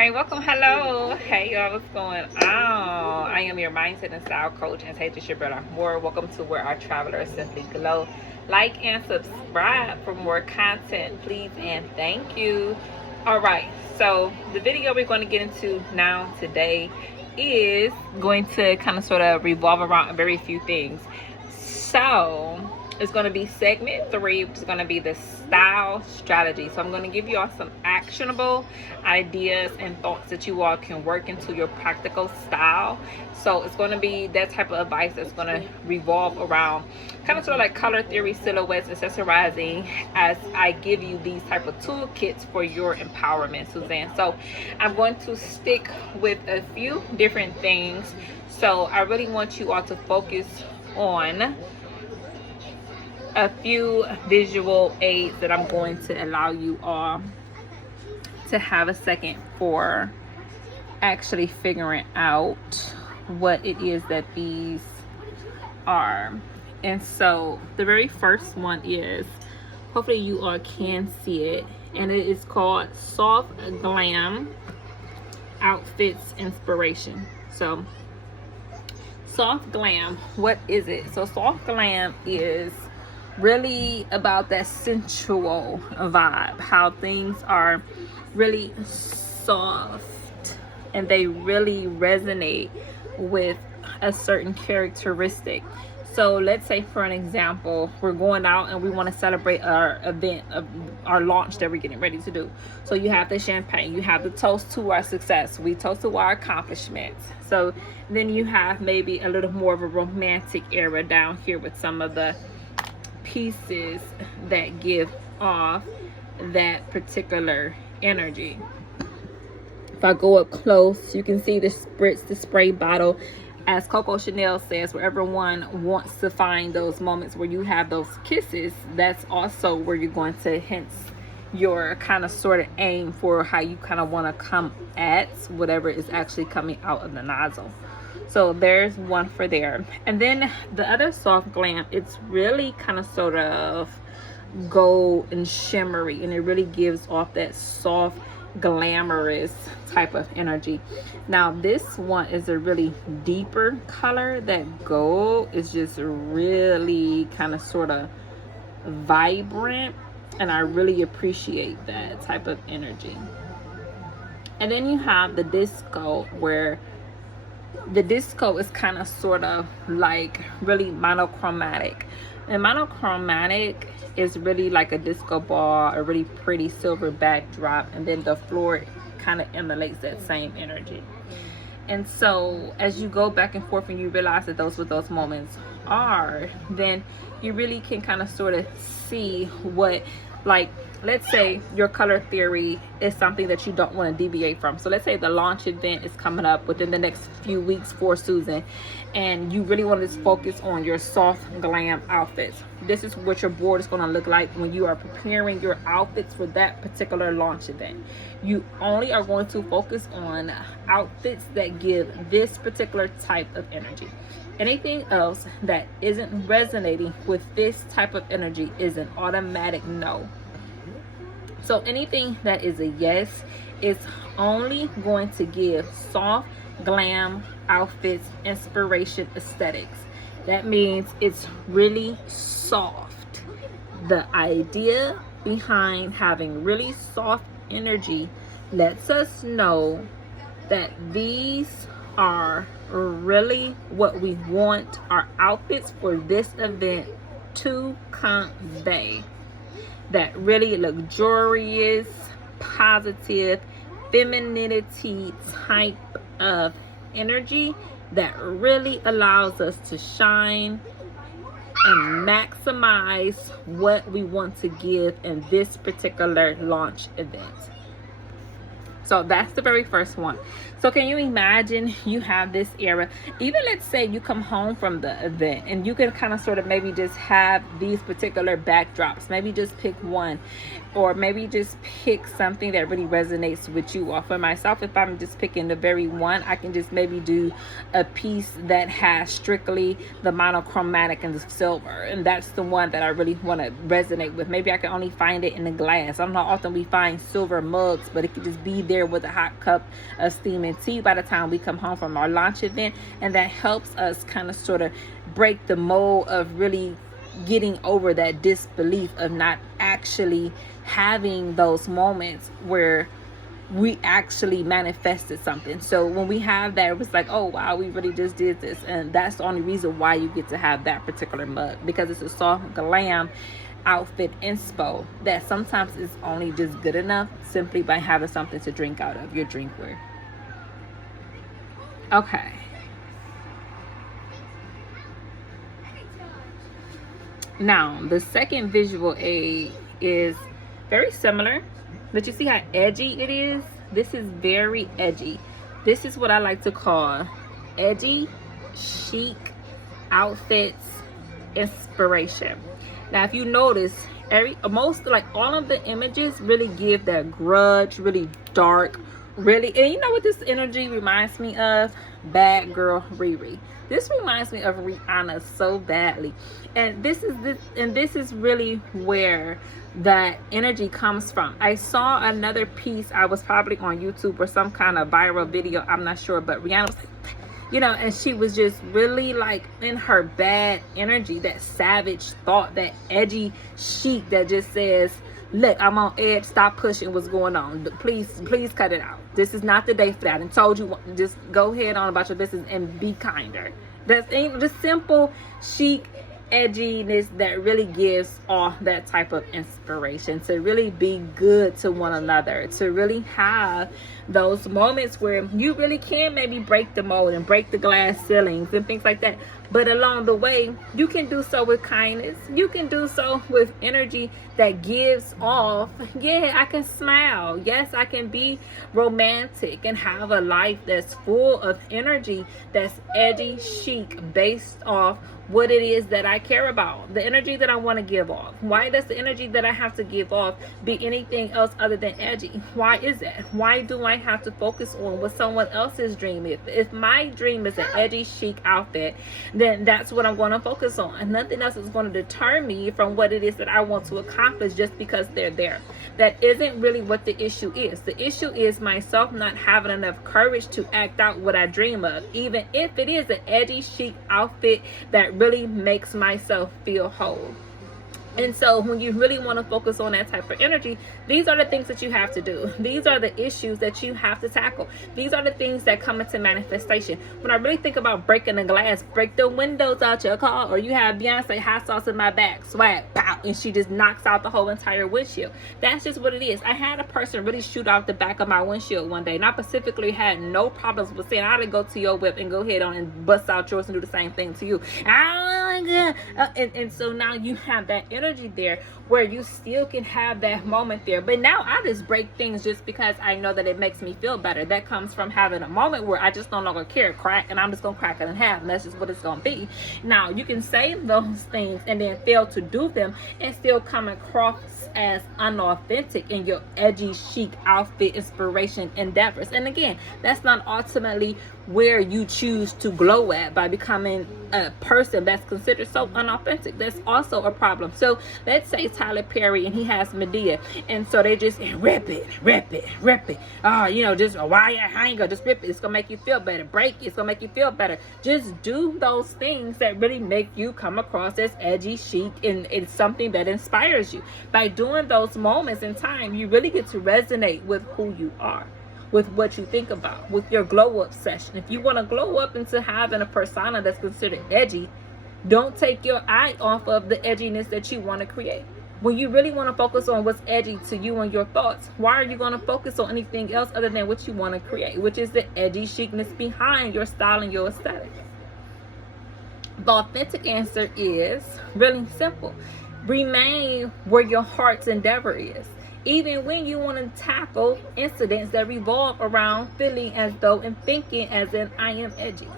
Alright, welcome, hello. Hey y'all, what's going on? I am your mindset and style coach, Antasia more. Welcome to Where Our Travelers Simply Glow. Like and subscribe for more content, please and thank you. Alright, so the video we're going to get into now today is going to kind of sort of revolve around very few things. So it's going to be segment 3, which is going to be the style strategy. So I'm going to give you all some actionable ideas and thoughts that you all can work into your practical style. So it's going to be that type of advice that's going to revolve around kind of sort of like color theory, silhouettes, accessorizing, as I give you these type of toolkits for your empowerment, Suzanne. So I'm going to stick with a few different things. So I really want you all to focus on a few visual aids that I'm going to allow you all to have a second for actually figuring out what it is that these are. And so the very first one is, hopefully you all can see it, and it is called Soft Glam Outfits Inspiration. So soft glam, what is it? So soft glam is really about that sensual vibe, how things are really soft and they really resonate with a certain characteristic. So let's say, for an example, we're going out and we want to celebrate our event, our launch that we're getting ready to do. So you have the champagne, you have the toast to our success, we toast to our accomplishments. So then you have maybe a little more of a romantic era down here with some of the pieces that give off that particular energy. If I go up close, you can see the spritz, the spray bottle. As Coco Chanel says, where everyone wants to find those moments where you have those kisses, that's also where you're going to hence your kind of sort of aim for how you kind of want to come at whatever is actually coming out of the nozzle. So there's one for there. And then the other soft glam, it's really kind of sort of gold and shimmery, and it really gives off that soft, glamorous type of energy. Now this one is a really deeper color. That gold is just really kind of sort of vibrant, and I really appreciate that type of energy. And then you have the disco, where the disco is kind of sort of like really monochromatic. And monochromatic is really like a disco ball, a really pretty silver backdrop, and then the floor kind of emulates that same energy. And so as you go back and forth and you realize that those what those moments are, then you really can kind of sort of see what, like, let's say your color theory is something that you don't want to deviate from. So let's say the launch event is coming up within the next few weeks for Susan, and you really want to focus on your soft glam outfits. This is what your board is going to look like when you are preparing your outfits for that particular launch event. You only are going to focus on outfits that give this particular type of energy. Anything else that isn't resonating with this type of energy is an automatic no. So anything that is a yes is only going to give soft glam outfits inspiration aesthetics. That means it's really soft. The idea behind having really soft energy lets us know that these are really what we want our outfits for this event to convey. That really luxurious, positive, femininity type of energy that really allows us to shine and maximize what we want to give in this particular launch event. So that's the very first one. So can you imagine you have this era, even let's say you come home from the event and you can kind of sort of maybe just have these particular backdrops, maybe just pick one, or maybe just pick something that really resonates with you. Or for myself, if I'm just picking the very one, I can just maybe do a piece that has strictly the monochromatic and the silver, and that's the one that I really want to resonate with. Maybe I can only find it in the glass. I don't know how often we find silver mugs, but it could just be there there with a hot cup of steaming tea by the time we come home from our launch event. And that helps us kind of sort of break the mold of really getting over that disbelief of not actually having those moments where we actually manifested something. So when we have that, it was like, oh wow, we really just did this. And that's the only reason why you get to have that particular mug, because it's a soft glam outfit inspo that sometimes is only just good enough simply by having something to drink out of, your drinkware. Okay. Now, the second visual aid is very similar, but you see how edgy it is? This is very edgy. This is what I like to call edgy, chic outfits inspiration. Now, if you notice, all of the images really give that grudge, really dark, really, and you know what this energy reminds me of? Bad girl Riri. This reminds me of Rihanna so badly. And this is really where that energy comes from. I saw another piece, I was probably on YouTube or some kind of viral video, I'm not sure, but Rihanna was like, you know, and she was just really like in her bad energy, that savage thought, that edgy chic that just says, look, I'm on edge, stop pushing what's going on, please cut it out. This is not the day for that. And told you, just go ahead on about your business and be kinder. That's just simple chic edginess that really gives off that type of inspiration to really be good to one another, to really have those moments where you really can maybe break the mold and break the glass ceilings and things like that. But along the way, you can do so with kindness. You can do so with energy that gives off, yeah, I can smile. Yes, I can be romantic and have a life that's full of energy, that's edgy, chic, based off what it is that I care about, the energy that I want to give off. Why does the energy that I have to give off be anything else other than edgy? Why is that? Why do I have to focus on what someone else's dream is? If my dream is an edgy, chic outfit, then that's what I'm going to focus on. And nothing else is going to deter me from what it is that I want to accomplish just because they're there. That isn't really what the issue is. The issue is myself not having enough courage to act out what I dream of, even if it is an edgy, chic outfit that really makes myself feel whole. And so when you really want to focus on that type of energy, these are the things that you have to do. These are the issues that you have to tackle. These are the things that come into manifestation. When I really think about breaking the glass, break the windows out your car, or you have Beyonce hot sauce in my back, swag, pow, and she just knocks out the whole entire windshield. That's just what it is. I had a person really shoot off the back of my windshield one day, and I specifically had no problems with saying, I ought to go to your whip and go ahead on and bust out yours and do the same thing to you. And so now you have that energy there where you still can have that moment there. But now I just break things just because I know that it makes me feel better. That comes from having a moment where I just no longer care, crack, and I'm just gonna crack it in half, and that's just what it's gonna be. Now you can say those things and then fail to do them and still come across as unauthentic in your edgy, chic outfit inspiration endeavors. And again, that's not ultimately where you choose to glow at by becoming a person that's considered so unauthentic. That's also a problem. So let's say Tyler Perry and he has Medea, and so they just rip it. You know, just why I ain't gonna just rip it. It's gonna make you feel better. Break it. It's gonna make you feel better. Just do those things that really make you come across as edgy, chic, and it's something that inspires you. By doing those moments in time, you really get to resonate with who you are, with what you think about, with your glow up session. If you want to glow up into having a persona that's considered edgy, don't take your eye off of the edginess that you want to create. When you really want to focus on what's edgy to you and your thoughts, why are you going to focus on anything else other than what you want to create, which is the edgy chicness behind your style and your aesthetic? The authentic answer is really simple. Remain where your heart's endeavor is. Even when you want to tackle incidents that revolve around feeling as though and thinking as in I am edgy.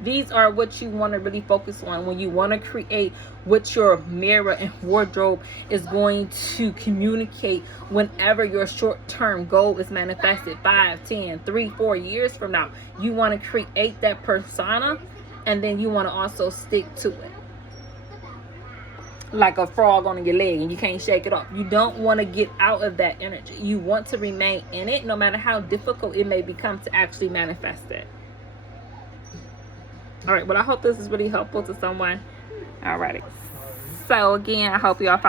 These are what you want to really focus on when you want to create what your mirror and wardrobe is going to communicate whenever your short-term goal is manifested 5, 10, 3, 4 years from now. You want to create that persona, and then you want to also stick to it. like a frog on your leg and you can't shake it off. You don't want to get out of that energy. You want to remain in it no matter how difficult it may become to actually manifest it. All right, well, I hope this is really helpful to someone. All righty. So again, I hope y'all found